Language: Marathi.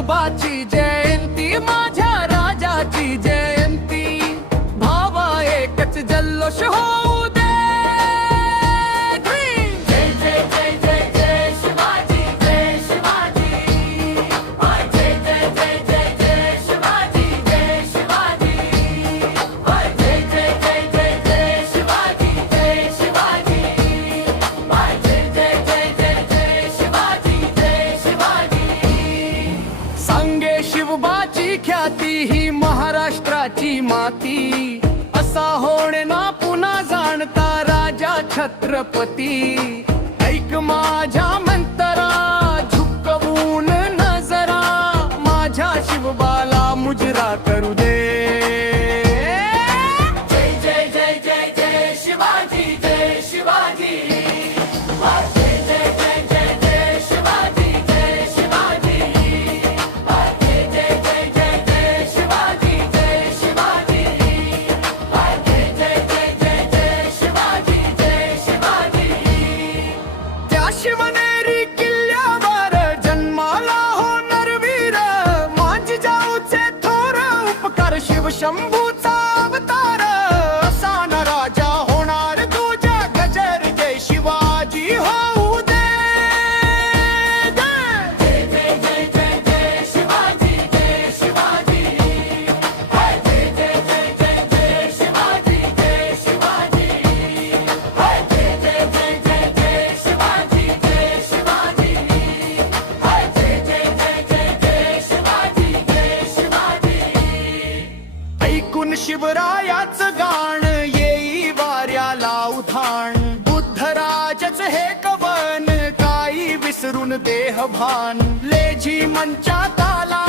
शिवबाची जयंती, माझ्या राजाची जयंती, भावा एकच जल्लोष होऊ दे. जय जय जय जय जय शिवाजी, जय शिवाजी. जय जय जय जय जय शिवाजी, जय शिवाजी. जय जय जय जय जय शिवाजी, जय शिवाजी. जय जय जय जय जय शिवाजी, जय शिवाजी. सांगे शिवबाची ख्याती ही महाराष्ट्राची माती, असा होणे ना पुन्हा जाणता राजा छत्रपती. ऐक माझ्या मंतरा, झुकवून नजरा, माझ्या शिवबाला मुजरा करू दे. जय जय जय जय जय शिवाजी, जय शिवाजी. जय जय जय जय जय शिवाजी, जय शिवाजी. जय जय जय जय जय शिवाजी, जय शिवाजी. जय जय जय जय जय शिवाजी, जय शिवाजी. त्या शिवनेरी किल्ल्यावर जन्माला होणार वीर, माझी जाऊचे थोर उपकार, शिव शंभूचा अवतार. असा न राजा होणार तुझ्या गजर, जय शिवाजी होऊ दे. जय जय जय जय जय शिवाजी, जय शिवाजी. जय जय जय जय जय शिवाजी, जय शिवाजी. जय जय जय जय जय शिवाजी, जय शिवाजी. जय जय जय जय जय शिवाजी, जय शिवाजी. ऐकून शिवरायाचं गाण येई वाऱ्याला उधाण, बुद्धराजच हे कवन, काही विसरून देह भान, लेझी मंचा ताला